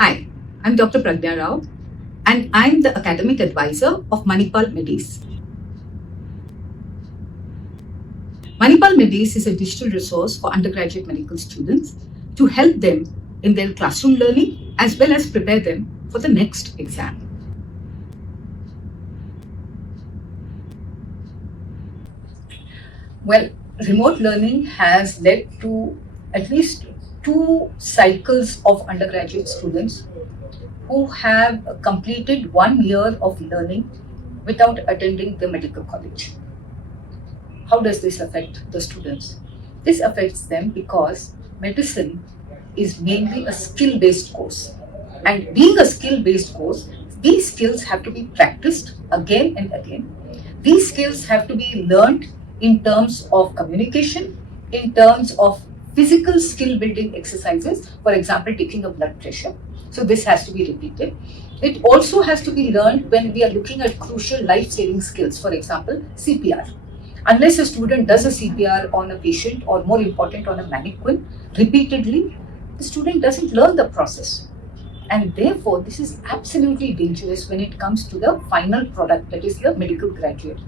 Hi, I'm Dr. Pragna Rao, and I'm the academic advisor of Manipal MedAce. Manipal MedAce is a digital resource for undergraduate medical students to help them in their classroom learning as well as prepare them for the next exam. Well, remote learning has led to at least two cycles of undergraduate students who have completed 1 year of learning without attending the medical college. How does this affect the students? This affects them because medicine is mainly a skill based course. And being a skill based course, these skills have to be practiced again and again. These skills have to be learned in terms of communication, in terms of physical skill building exercises, for example, taking a blood pressure. So, this has to be repeated. It also has to be learned when we are looking at crucial life saving skills, for example, CPR. Unless a student does a CPR on a patient, or more important, on a mannequin repeatedly, the student doesn't learn the process. And therefore, this is absolutely dangerous when it comes to the final product, that is the medical graduate.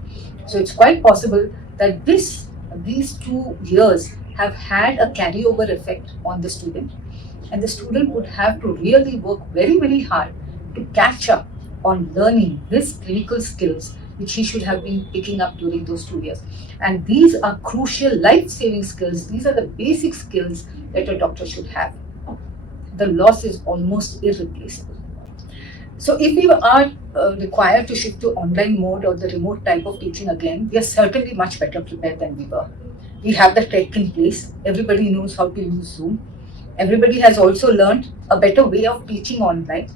So it's quite possible that these 2 years have had a carryover effect on the student. And the student would have to really work very, very hard to catch up on learning these clinical skills which he should have been picking up during those 2 years. And these are crucial life-saving skills. These are the basic skills that a doctor should have. The loss is almost irreplaceable. So if we are required to shift to online mode or the remote type of teaching again, we are certainly much better prepared than we were. We have the tech in place. Everybody knows how to use Zoom. Everybody has also learned a better way of teaching online.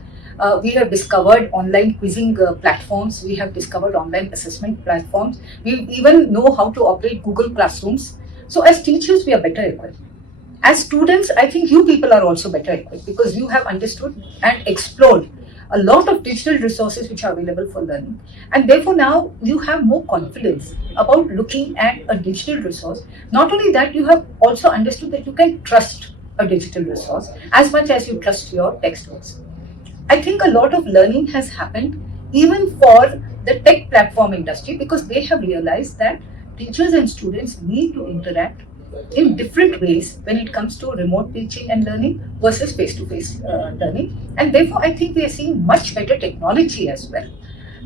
We have discovered online quizzing platforms. We have discovered online assessment platforms. We even know how to operate Google Classrooms. So as teachers, we are better equipped. As students, I think you people are also better equipped because you have understood and explored a lot of digital resources which are available for learning. And therefore now you have more confidence about looking at a digital resource. Not only that, you have also understood that you can trust a digital resource as much as you trust your textbooks. I think a lot of learning has happened even for the tech platform industry because they have realized that teachers and students need to interact in different ways when it comes to remote teaching and learning versus face-to-face learning. And therefore, I think we are seeing much better technology as well.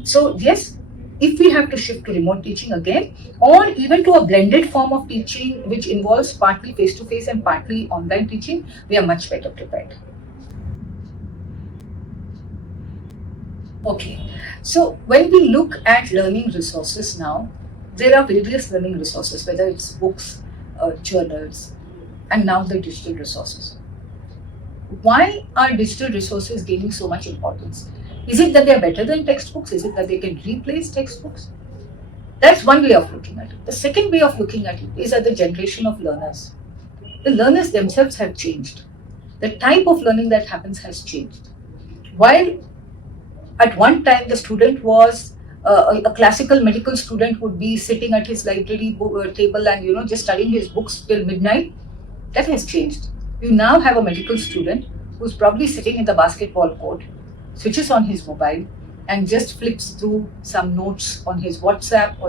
So yes, if we have to shift to remote teaching again, or even to a blended form of teaching which involves partly face-to-face and partly online teaching, we are much better prepared. Okay, so when we look at learning resources now, there are various learning resources, whether it's books, journals, and now the digital resources. Why are digital resources gaining so much importance? Is it that they're better than textbooks? Is it that they can replace textbooks? That's one way of looking at it. The second way of looking at it is at the generation of learners. The learners themselves have changed. The type of learning that happens has changed. While at one time the student was a classical medical student would be sitting at his library table and just studying his books till midnight, that has changed. You now have a medical student who's probably sitting in the basketball court, switches on his mobile and just flips through some notes on his WhatsApp, or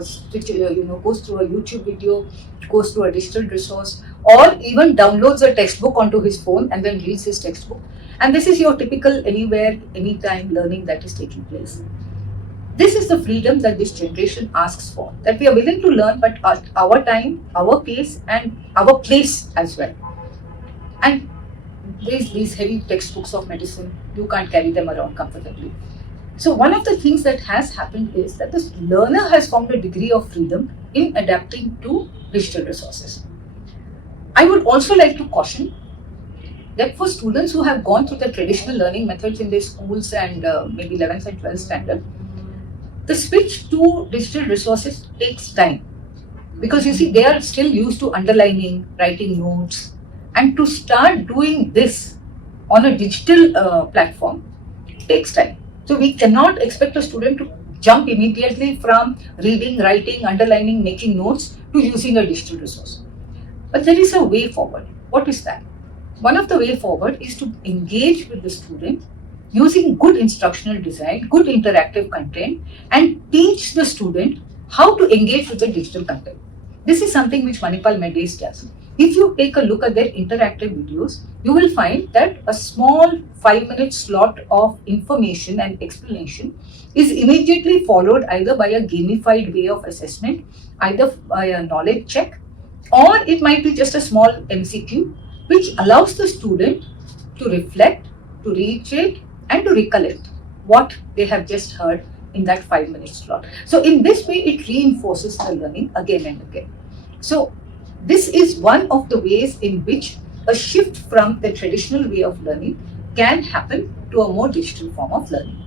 goes through a YouTube video, goes through a digital resource, or even downloads a textbook onto his phone and then reads his textbook. And this is your typical anywhere, anytime learning that is taking place. This is the freedom that this generation asks for, that we are willing to learn, but at our time, our pace, and our place as well. And these heavy textbooks of medicine, you can't carry them around comfortably. So one of the things that has happened is that this learner has found a degree of freedom in adapting to digital resources. I would also like to caution that for students who have gone through the traditional learning methods in their schools and maybe 11th and 12th standard, the switch to digital resources takes time. Because you see, they are still used to underlining, writing notes, and to start doing this on a digital platform takes time. So we cannot expect a student to jump immediately from reading, writing, underlining, making notes to using a digital resource. But there is a way forward. What is that? One of the way forward is to engage with the student using good instructional design, good interactive content, and teach the student how to engage with the digital content. This is something which Manipal MedAce does. If you take a look at their interactive videos, you will find that a small 5-minute slot of information and explanation is immediately followed either by a gamified way of assessment, either by a knowledge check, or it might be just a small MCQ, which allows the student to reflect, to reiterate, and to recollect what they have just heard in that 5-minute slot. So in this way, it reinforces the learning again and again. So this is one of the ways in which a shift from the traditional way of learning can happen to a more digital form of learning.